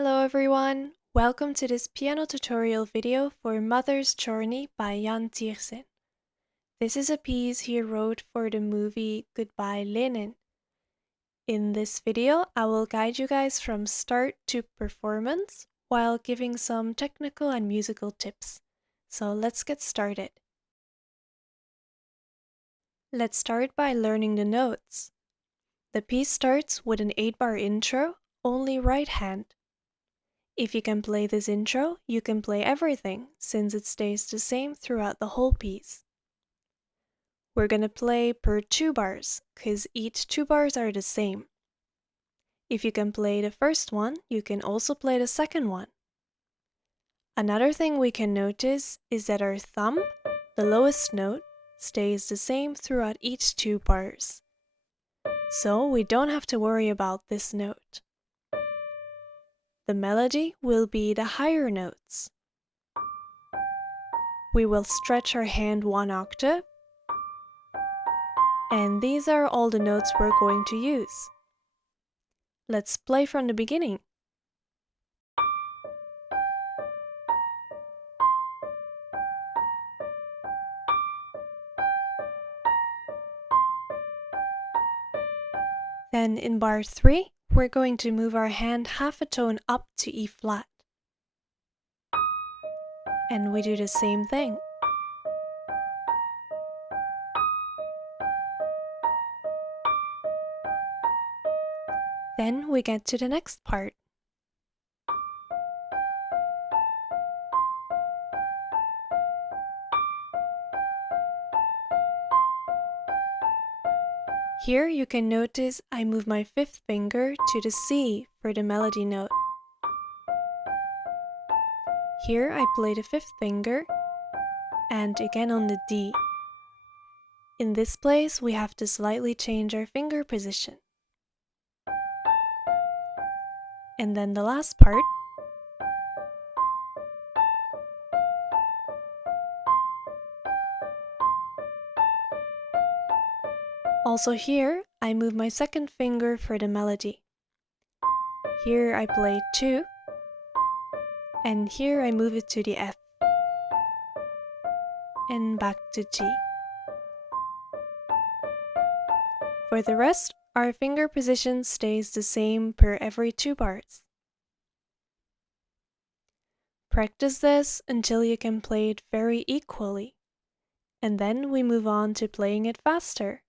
Hello everyone! Welcome to this piano tutorial video for Mother's Journey by Yann Tiersen. This is a piece he wrote for the movie Goodbye Lenin. In this video, I will guide you guys from start to performance while giving some technical and musical tips. So let's get started. Let's start by learning the notes. The piece starts with an 8-bar intro, only right hand. If you can play this intro, you can play everything, since it stays the same throughout the whole piece. We're gonna play per 2 bars, cause each 2 bars are the same. If you can play the first one, you can also play the second one. Another thing we can notice is that our thumb, the lowest note, stays the same throughout each 2 bars. So we don't have to worry about this note. The melody will be the higher notes. We will stretch our hand 1 octave, and these are all the notes we're going to use. Let's play from the beginning. Then in bar 3, we're going to move our hand half a tone up to E flat. And we do the same thing. Then we get to the next part. Here you can notice I move my 5th finger to the C for the melody note. Here I play the 5th finger and again on the D. In this place we have to slightly change our finger position. And then the last part. Also here, I move my 2nd finger for the melody. Here I play 2, and here I move it to the F, and back to G. For the rest, our finger position stays the same per every 2 bars. Practice this until you can play it very equally, and then we move on to playing it faster.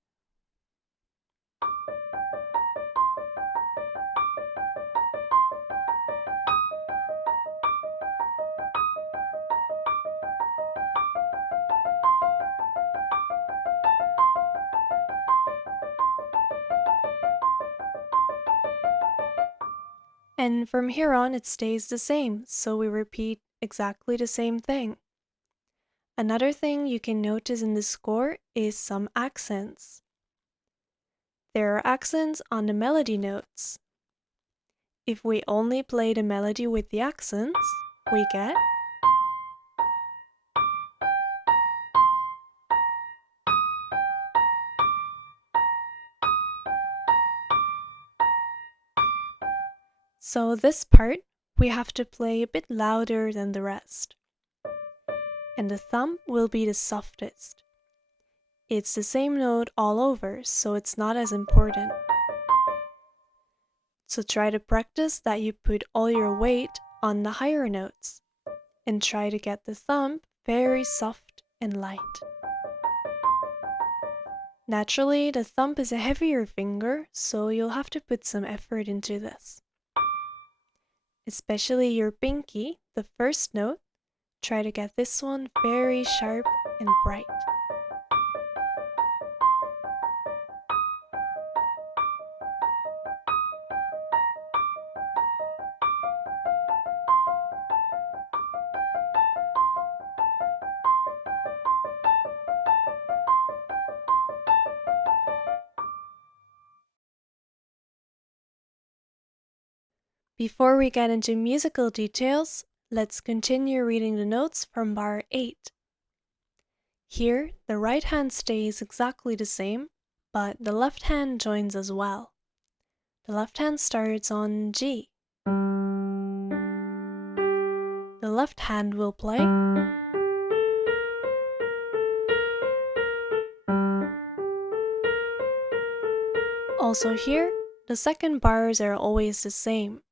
And from here on it stays the same, so we repeat exactly the same thing. Another thing you can notice in the score is some accents. There are accents on the melody notes. If we only play the melody with the accents, we get so this part we have to play a bit louder than the rest. And the thumb will be the softest. It's the same note all over, so it's not as important. So try to practice that you put all your weight on the higher notes, and try to get the thumb very soft and light. Naturally, the thumb is a heavier finger, so you'll have to put some effort into this. Especially your pinky, the first note, try to get this one very sharp and bright. Before we get into musical details, let's continue reading the notes from bar 8. Here, the right hand stays exactly the same, but the left hand joins as well. The left hand starts on G. the left hand will play. Also here, the second bars are always the same.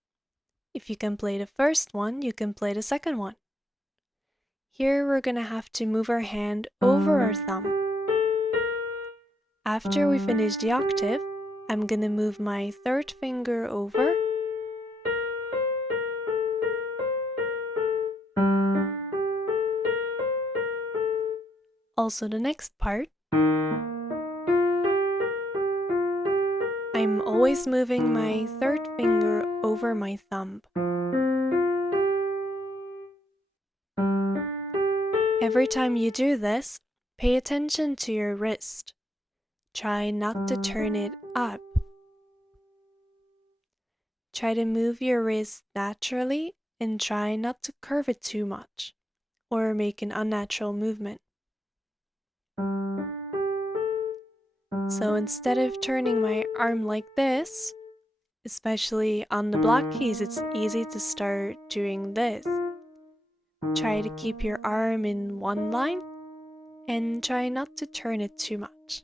If you can play the first one, you can play the second one. Here we're gonna have to move our hand over our thumb. After we finish the octave, I'm gonna move my third finger over. Also the next part. I'm always moving my third finger over my thumb. Every time you do this, pay attention to your wrist. Try not to turn it up. Try to move your wrist naturally and try not to curve it too much or make an unnatural movement. So instead of turning my arm like this, especially on the block keys, it's easy to start doing this. Try to keep your arm in one line and try not to turn it too much.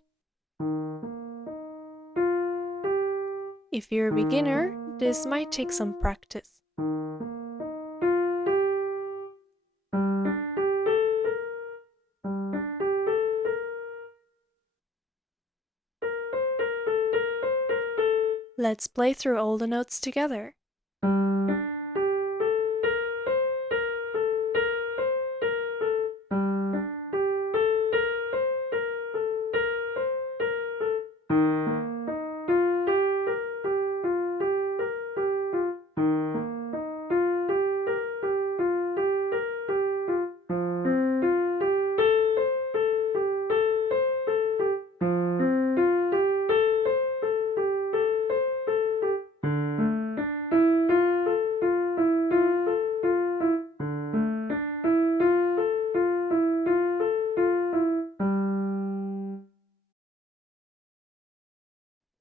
If you're a beginner, this might take some practice. Let's play through all the notes together.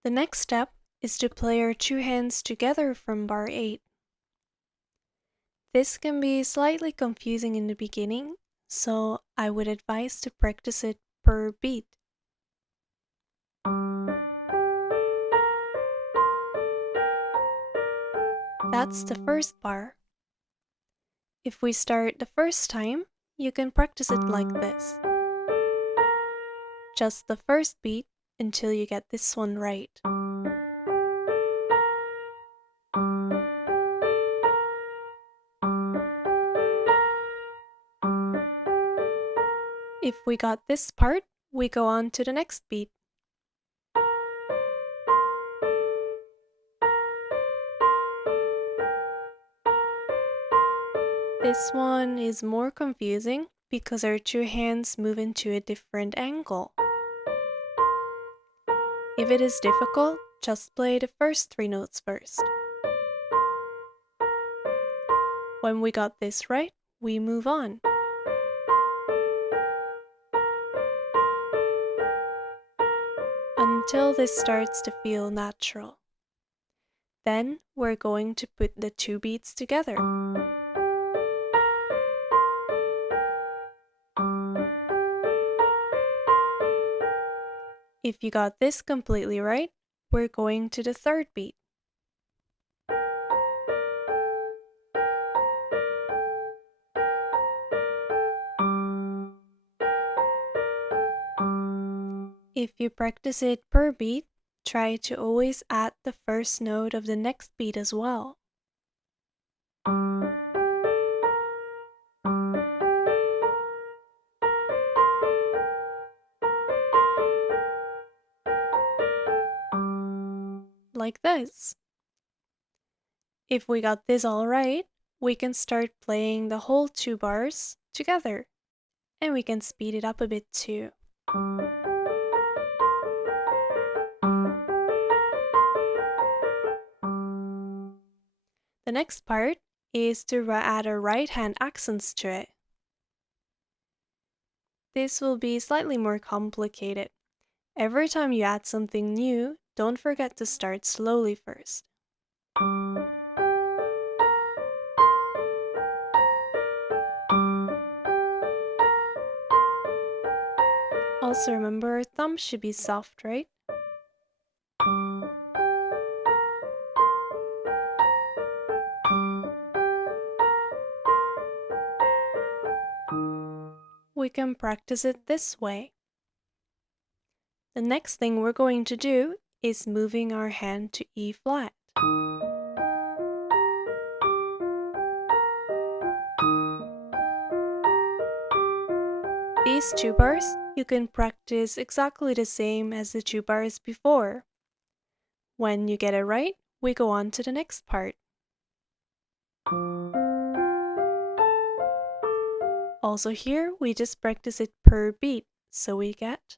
The next step is to play our two hands together from bar 8. This can be slightly confusing in the beginning, so I would advise to practice it per beat. That's the first bar. If we start the first time, you can practice it like this. Just the first beat until you get this one right. If we got this part, we go on to the next beat. This one is more confusing because our two hands move into a different angle. If it is difficult, just play the first 3 notes first. When we got this right, we move on. Until this starts to feel natural. Then we're going to put the 2 beats together. If you got this completely right, we're going to the 3rd beat. If you practice it per beat, try to always add the first note of the next beat as well. Like this. If we got this all right, we can start playing the whole 2 bars together, and we can speed it up a bit too. The next part is to add our right hand accents to it. This will be slightly more complicated. Every time you add something new, don't forget to start slowly first. Also remember our thumb should be soft, right? We can practice it this way. The next thing we're going to do is moving our hand to E flat. These two bars, you can practice exactly the same as the two bars before. When you get it right, we go on to the next part. Also here, we just practice it per beat, so we get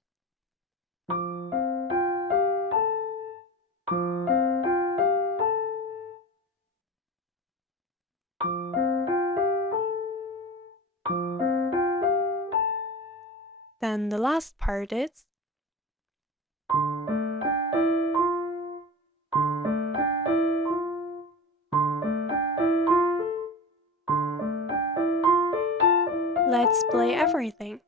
then the last part is let's play everything.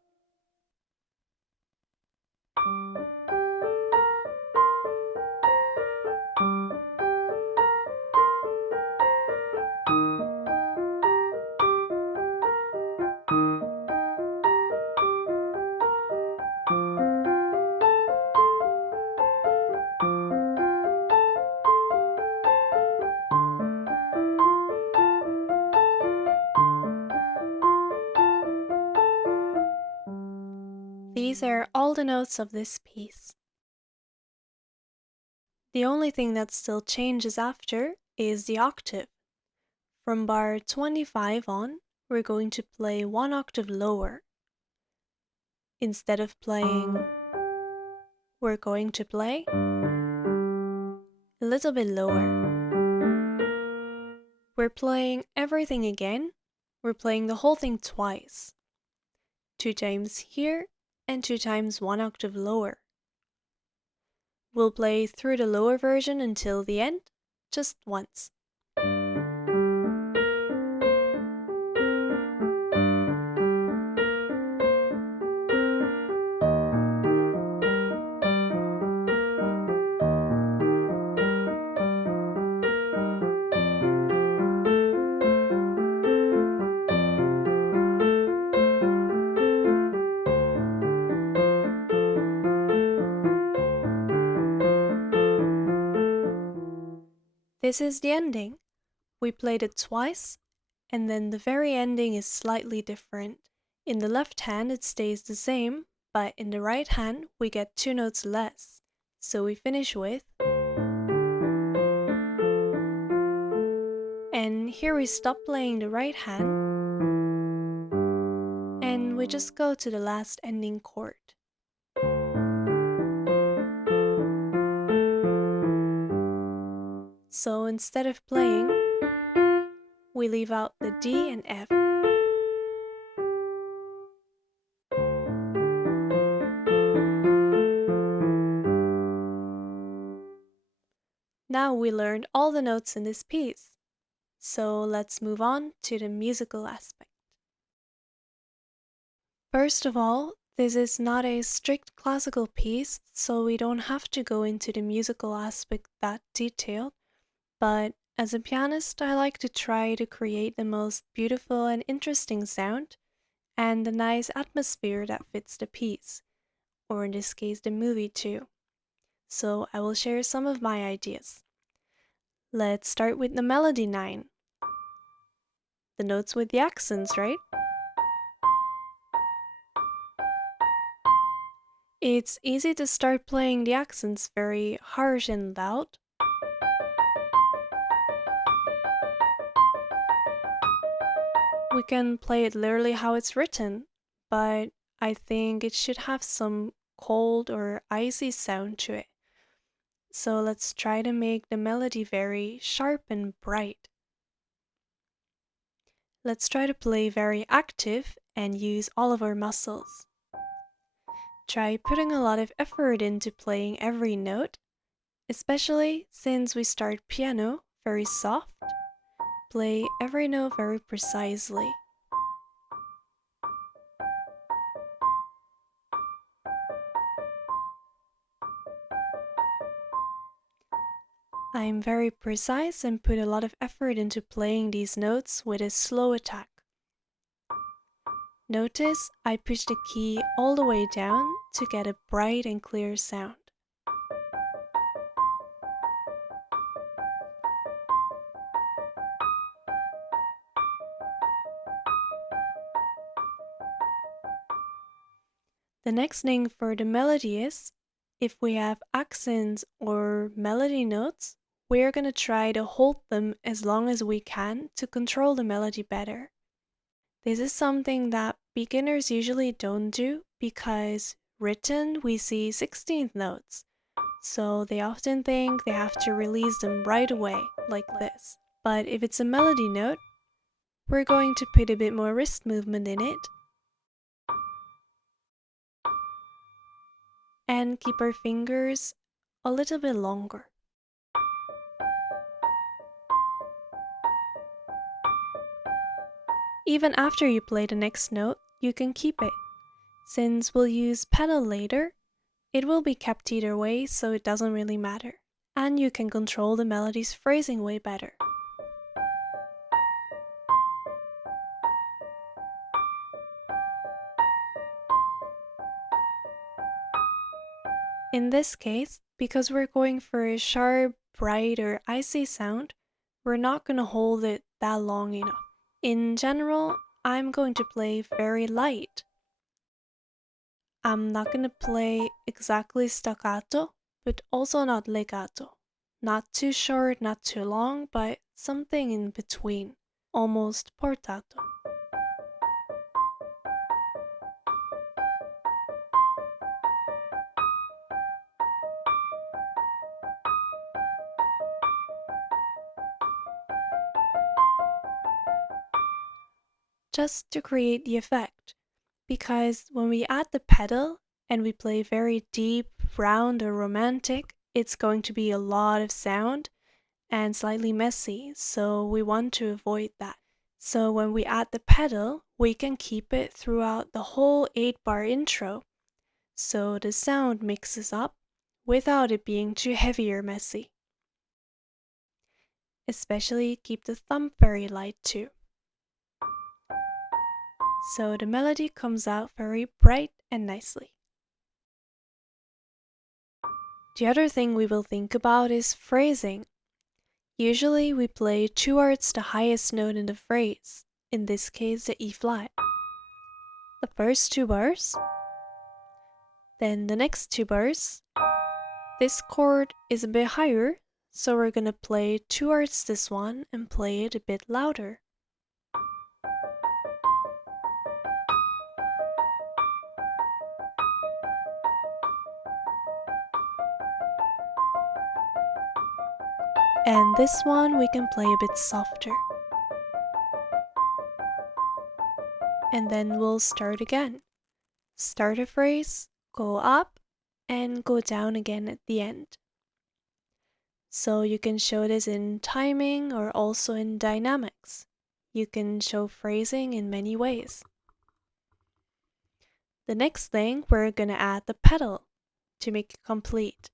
These are all the notes of this piece. The only thing that still changes after is the octave. From bar 25 on, we're going to play one octave lower. Instead of playing, we're going to play a little bit lower. We're playing everything again. We're playing the whole thing twice. 2 times here and 2 times 1 octave lower. We'll play through the lower version until the end, just once. This is the ending. We played it twice, and then the very ending is slightly different. In the left hand it stays the same, but in the right hand we get 2 notes less. So we finish with, and here we stop playing the right hand, and we just go to the last ending chord. So instead of playing, we leave out the D and F. Now we learned all the notes in this piece. So let's move on to the musical aspect. First of all, this is not a strict classical piece, so we don't have to go into the musical aspect that detailed, but as a pianist I like to try to create the most beautiful and interesting sound, and a nice atmosphere that fits the piece, or in this case the movie too. So I will share some of my ideas. Let's start with the melody 9. The notes with the accents, right? It's easy to start playing the accents very harsh and loud. We can play it literally how it's written, but I think it should have some cold or icy sound to it. So let's try to make the melody very sharp and bright. Let's try to play very active and use all of our muscles. Try putting a lot of effort into playing every note, especially since we start piano very soft. Play every note very precisely. I'm very precise and put a lot of effort into playing these notes with a slow attack. Notice I push the key all the way down to get a bright and clear sound. The next thing for the melody is, if we have accents or melody notes, we're gonna try to hold them as long as we can to control the melody better. This is something that beginners usually don't do because written we see 16th notes, so they often think they have to release them right away, like this. But if it's a melody note, we're going to put a bit more wrist movement in it and keep our fingers a little bit longer. Even after you play the next note, you can keep it. Since we'll use pedal later, it will be kept either way, so it doesn't really matter. And you can control the melody's phrasing way better. In this case, because we're going for a sharp, bright, or icy sound, we're not going to hold it that long enough. In general, I'm going to play very light. I'm not going to play exactly staccato, but also not legato. Not too short, not too long, but something in between, almost portato. Just to create the effect, because when we add the pedal and we play very deep, round, or romantic, it's going to be a lot of sound and slightly messy, so we want to avoid that. So when we add the pedal, we can keep it throughout the whole 8-bar intro, so the sound mixes up without it being too heavy or messy. Especially keep the thumb very light too. So the melody comes out very bright and nicely. The other thing we will think about is phrasing. Usually we play towards the highest note in the phrase, in this case the E flat. The first 2 bars, then the next 2 bars. This chord is a bit higher, so we're gonna play towards this one and play it a bit louder. And this one we can play a bit softer. And then we'll start again. Start a phrase, go up, and go down again at the end. So you can show this in timing or also in dynamics. You can show phrasing in many ways. The next thing, we're gonna add the pedal to make it complete.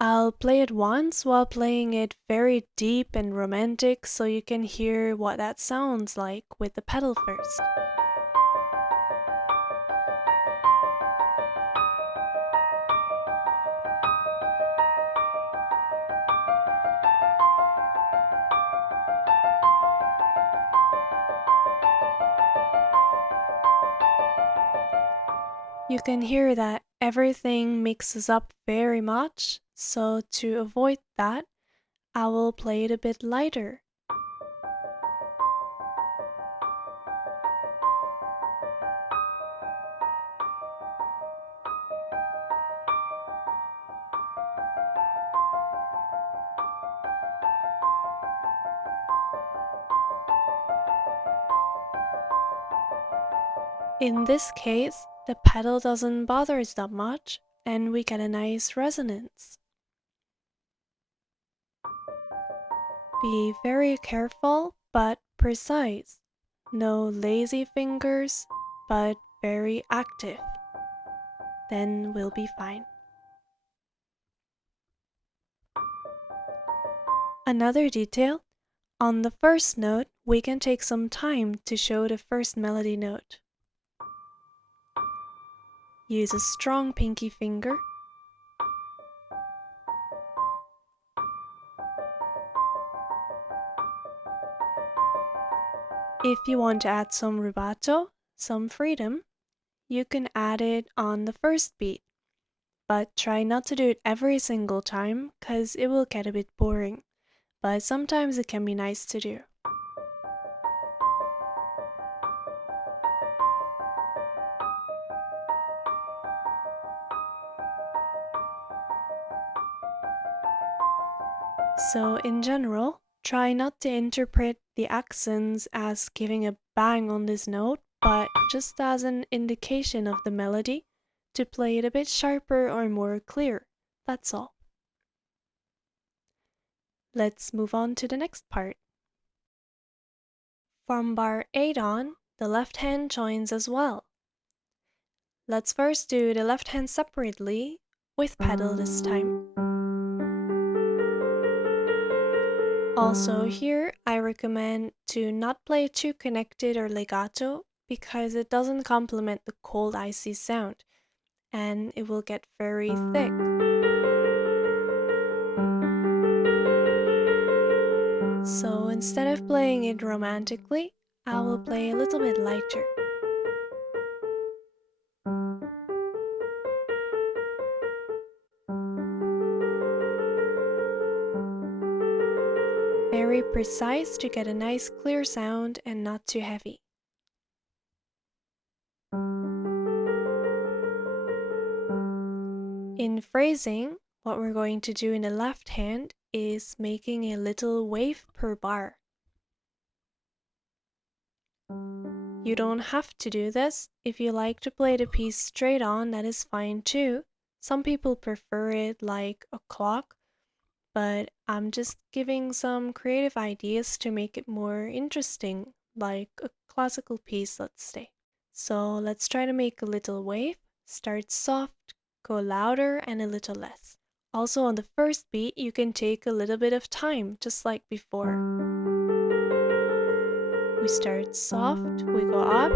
I'll play it once while playing it very deep and romantic so you can hear what that sounds like with the pedal first. You can hear that everything mixes up very much, so to avoid that, I will play it a bit lighter. In this case, the pedal doesn't bother us that much, and we get a nice resonance. Be very careful but precise. No lazy fingers, but very active. Then we'll be fine. Another detail, on the first note, we can take some time to show the first melody note. Use a strong pinky finger. If you want to add some rubato, some freedom, you can add it on the first beat, but try not to do it every single time, cause it will get a bit boring, but sometimes it can be nice to do. So in general, try not to interpret the accents as giving a bang on this note, but just as an indication of the melody to play it a bit sharper or more clear. That's all. Let's move on to the next part. From bar 8 on, the left hand joins as well. Let's first do the left hand separately with pedal this time. Also here, I recommend to not play too connected or legato because it doesn't complement the cold icy sound and it will get very thick. So instead of playing it romantically, I will play a little bit lighter. Very precise to get a nice clear sound and not too heavy. In phrasing, what we're going to do in the left hand is making a little wave per bar. You don't have to do this. If you like to play the piece straight on, that is fine too. Some people prefer it like a clock, but I'm just giving some creative ideas to make it more interesting, like a classical piece, let's say. So let's try to make a little wave. Start soft, go louder and a little less. Also on the first beat, you can take a little bit of time, just like before. We start soft, we go up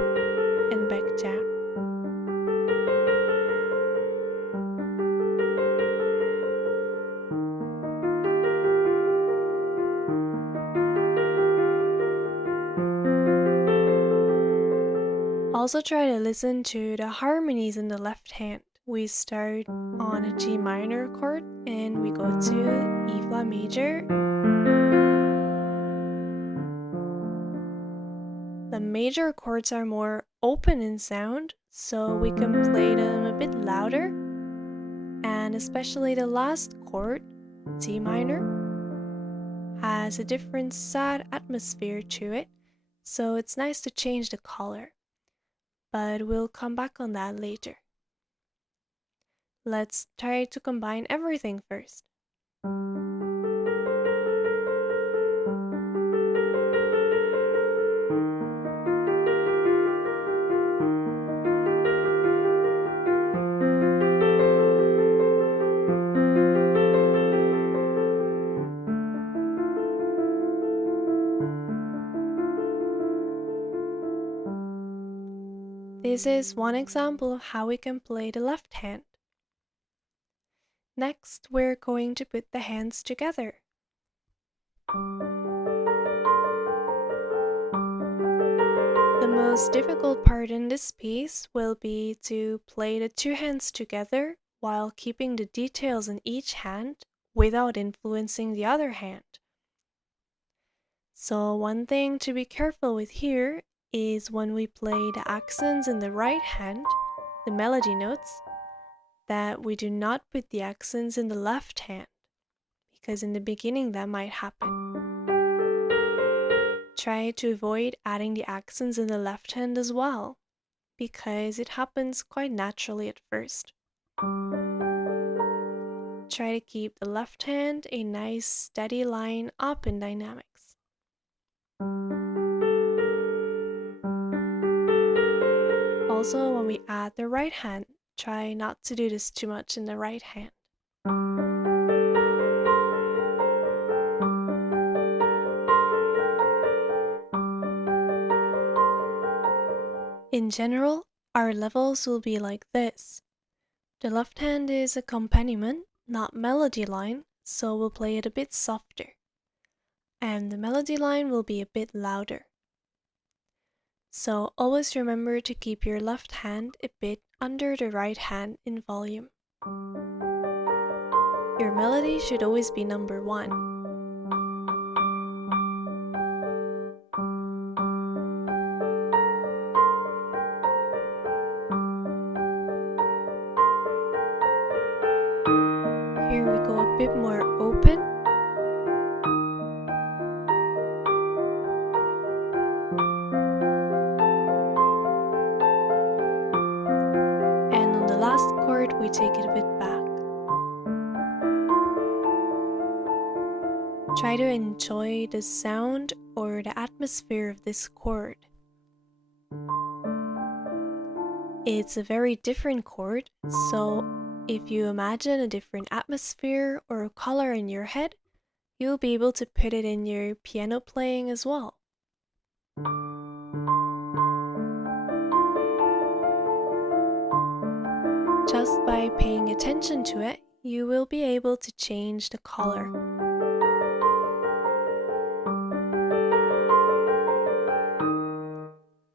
and back down. Also try to listen to the harmonies in the left hand. We start on a G minor chord and we go to E flat major. The major chords are more open in sound, so we can play them a bit louder. And especially the last chord, D minor, has a different sad atmosphere to it, so it's nice to change the color. But we'll come back on that later. Let's try to combine everything first. This is one example of how we can play the left hand. Next, we're going to put the hands together. The most difficult part in this piece will be to play the two hands together while keeping the details in each hand without influencing the other hand. So one thing to be careful with here is when we play the accents in the right hand, the melody notes, that we do not put the accents in the left hand, because in the beginning that might happen. Try to avoid adding the accents in the left hand as well, because it happens quite naturally at first. Try to keep the left hand a nice steady line up in dynamics. Also, when we add the right hand, try not to do this too much in the right hand. In general, our levels will be like this. The left hand is accompaniment, not melody line, so we'll play it a bit softer. And the melody line will be a bit louder. So always remember to keep your left hand a bit under the right hand in volume. Your melody should always be number 1. Here we go a bit more open. And on the last chord we take it a bit back. Try to enjoy the sound or the atmosphere of this chord. It's a very different chord, so if you imagine a different atmosphere or color in your head, you'll be able to put it in your piano playing as well. Just by paying attention to it, you will be able to change the color.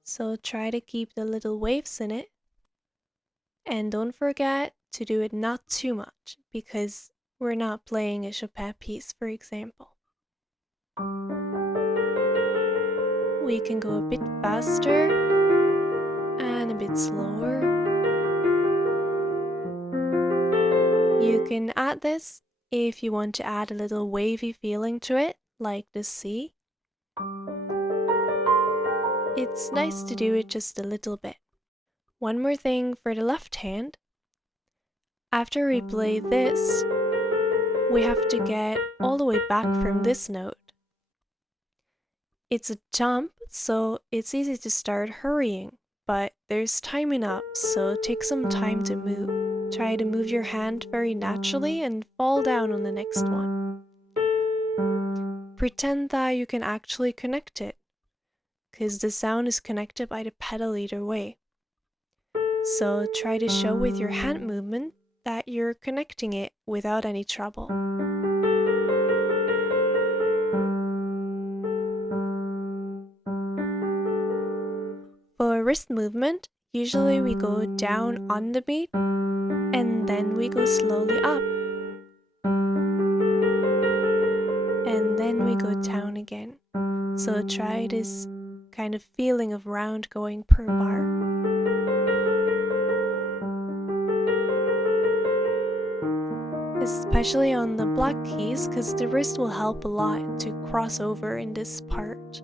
So try to keep the little waves in it. And don't forget to do it not too much, because we're not playing a Chopin piece, for example. We can go a bit faster and a bit slower. You can add this if you want to add a little wavy feeling to it, like the C. It's nice to do it just a little bit. One more thing for the left hand. After we play this, we have to get all the way back from this note. It's a jump, so it's easy to start hurrying, but there's timing up, so take some time to move. Try to move your hand very naturally and fall down on the next one. Pretend that you can actually connect it, because the sound is connected by the pedal either way. So try to show with your hand movement that you're connecting it without any trouble. For wrist movement, usually we go down on the beat and then we go slowly up. And then we go down again. So try this kind of feeling of round going per bar. Especially on the black keys, because the wrist will help a lot to cross over in this part.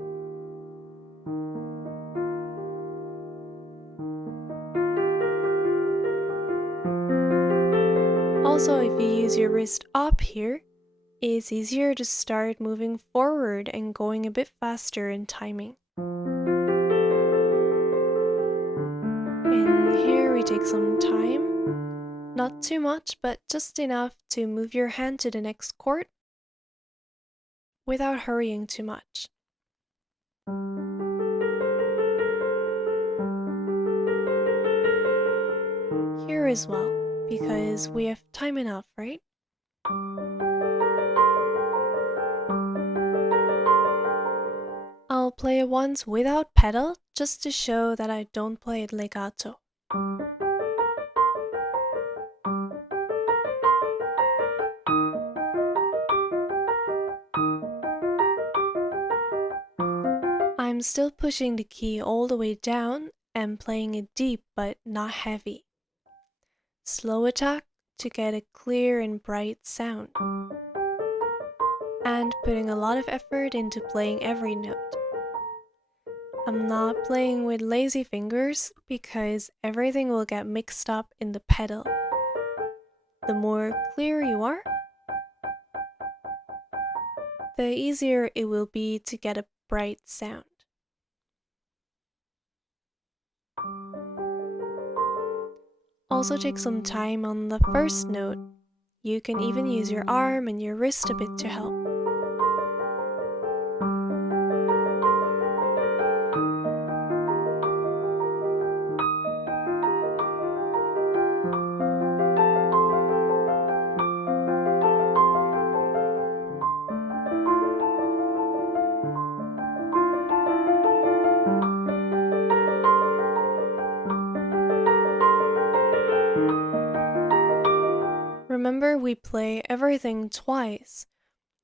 Also, if you use your wrist up here, it's easier to start moving forward and going a bit faster in timing. And here we take some time, not too much, but just enough to move your hand to the next chord without hurrying too much. Here as well, because we have time enough, right? I'll play it once without pedal, just to show that I don't play it legato. I'm still pushing the key all the way down and playing it deep but not heavy. Slow attack to get a clear and bright sound. And putting a lot of effort into playing every note. I'm not playing with lazy fingers because everything will get mixed up in the pedal. The more clear you are, the easier it will be to get a bright sound. Also take some time on the first note. You can even use your arm and your wrist a bit to help. we play everything twice,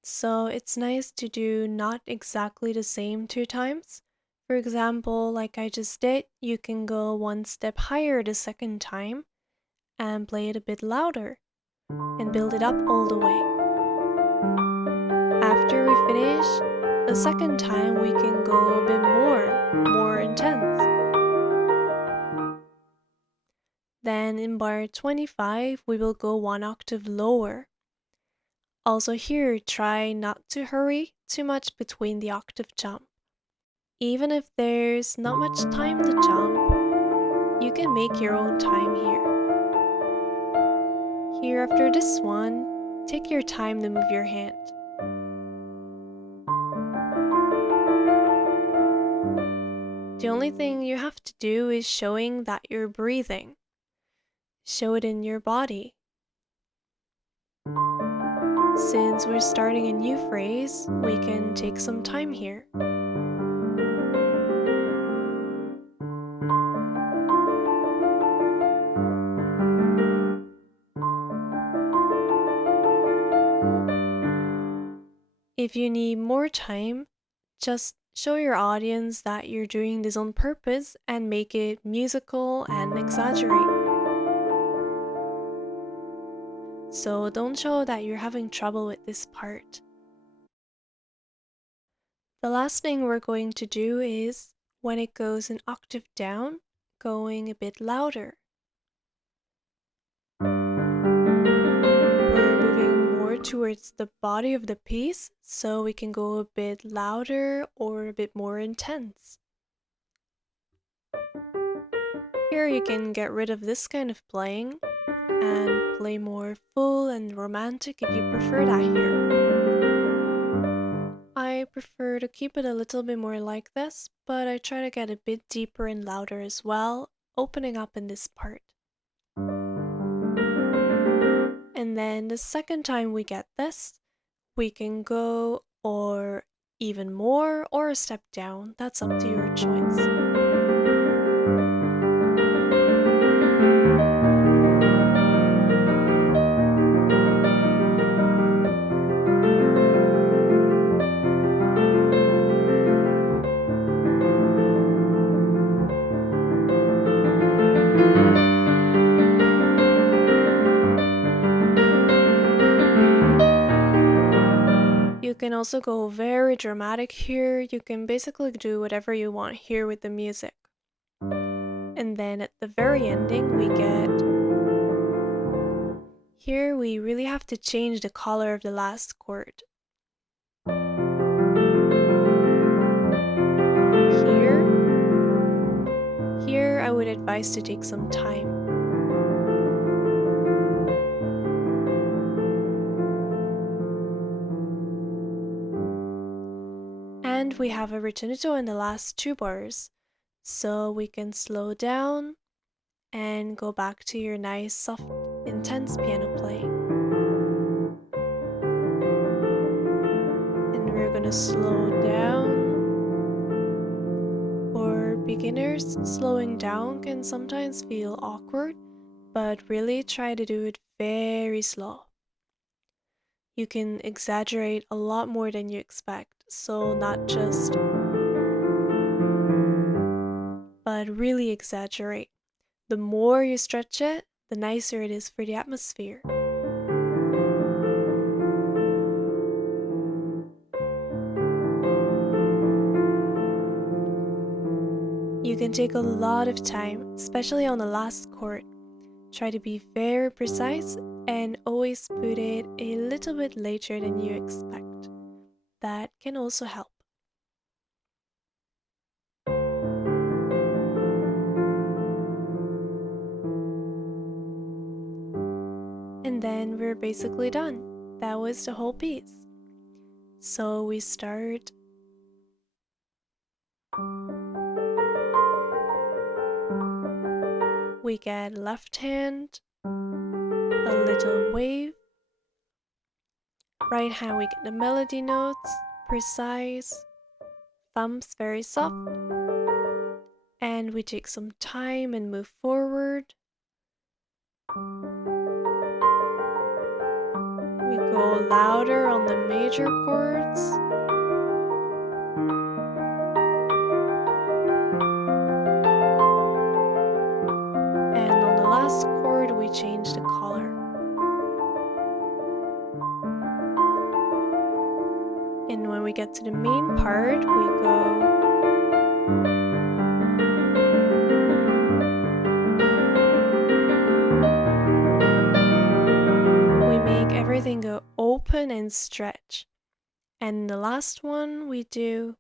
so it's nice to do not exactly the same 2 times. For example, like I just did, you can go one step higher the second time and play it a bit louder and build it up all the way. After we finish, the second time we can go a bit more intense. Then in bar 25, we will go one octave lower. Also here, try not to hurry too much between the octave jump. Even if there's not much time to jump, you can make your own time here. Here after this one, take your time to move your hand. The only thing you have to do is showing that you're breathing. Show it in your body. Since we're starting a new phrase, we can take some time here. If you need more time, just show your audience that you're doing this on purpose and make it musical and exaggerate. So don't show that you're having trouble with this part. The last thing we're going to do is, when it goes an octave down, going a bit louder. We're moving more towards the body of the piece, so we can go a bit louder or a bit more intense. Here you can get rid of this kind of playing and play more full and romantic if you prefer that here. I prefer to keep it a little bit more like this, but I try to get a bit deeper and louder as well, opening up in this part. And then the second time we get this, we can go or even more or a step down. That's up to your choice. You can also go very dramatic here. You can basically do whatever you want here with the music. And then at the very ending, we get... Here we really have to change the color of the last chord. Here I would advise to take some time. And we have a ritornito in the last 2 bars, so we can slow down and go back to your nice, soft, intense piano playing. And we're gonna slow down. For beginners, slowing down can sometimes feel awkward, but really try to do it very slow. You can exaggerate a lot more than you expect, so not just, but really exaggerate. The more you stretch it, the nicer it is for the atmosphere. You can take a lot of time, especially on the last chord. Try to be very precise and always put it a little bit later than you expect. That can also help. And then we're basically done. That was the whole piece. So we start. We get left hand, a little wave. Right hand we get the melody notes, precise, thumbs very soft. And we take some time and move forward. go louder on the major chords. And on the last chord, we change the color. And when we get to the main part, we go everything go open and stretch. And the last one we do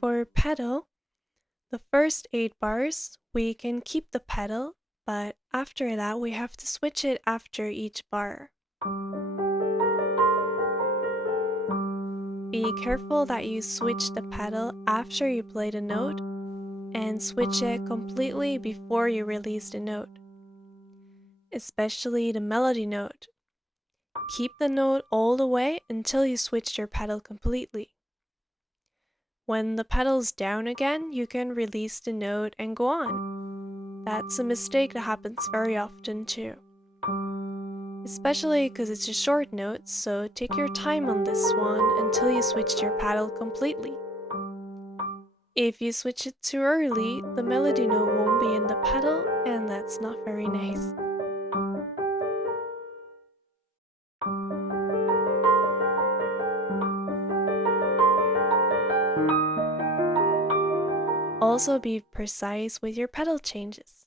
for pedal, the first 8 bars we can keep the pedal, but after that we have to switch it after each bar. Be careful that you switch the pedal after you play the note and switch it completely before you release the note, especially the melody note. Keep the note all the way until you switch your pedal completely. When the pedal's down again, you can release the note and go on. That's a mistake that happens very often too. Especially because it's a short note, so take your time on this one until you switched your pedal completely. If you switch it too early, the melody note won't be in the pedal, and that's not very nice. Also be precise with your pedal changes.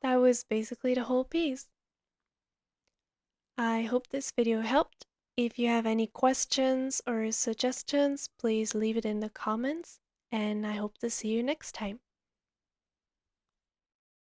That was basically the whole piece. I hope this video helped. If you have any questions or suggestions, please leave it in the comments, and I hope to see you next time.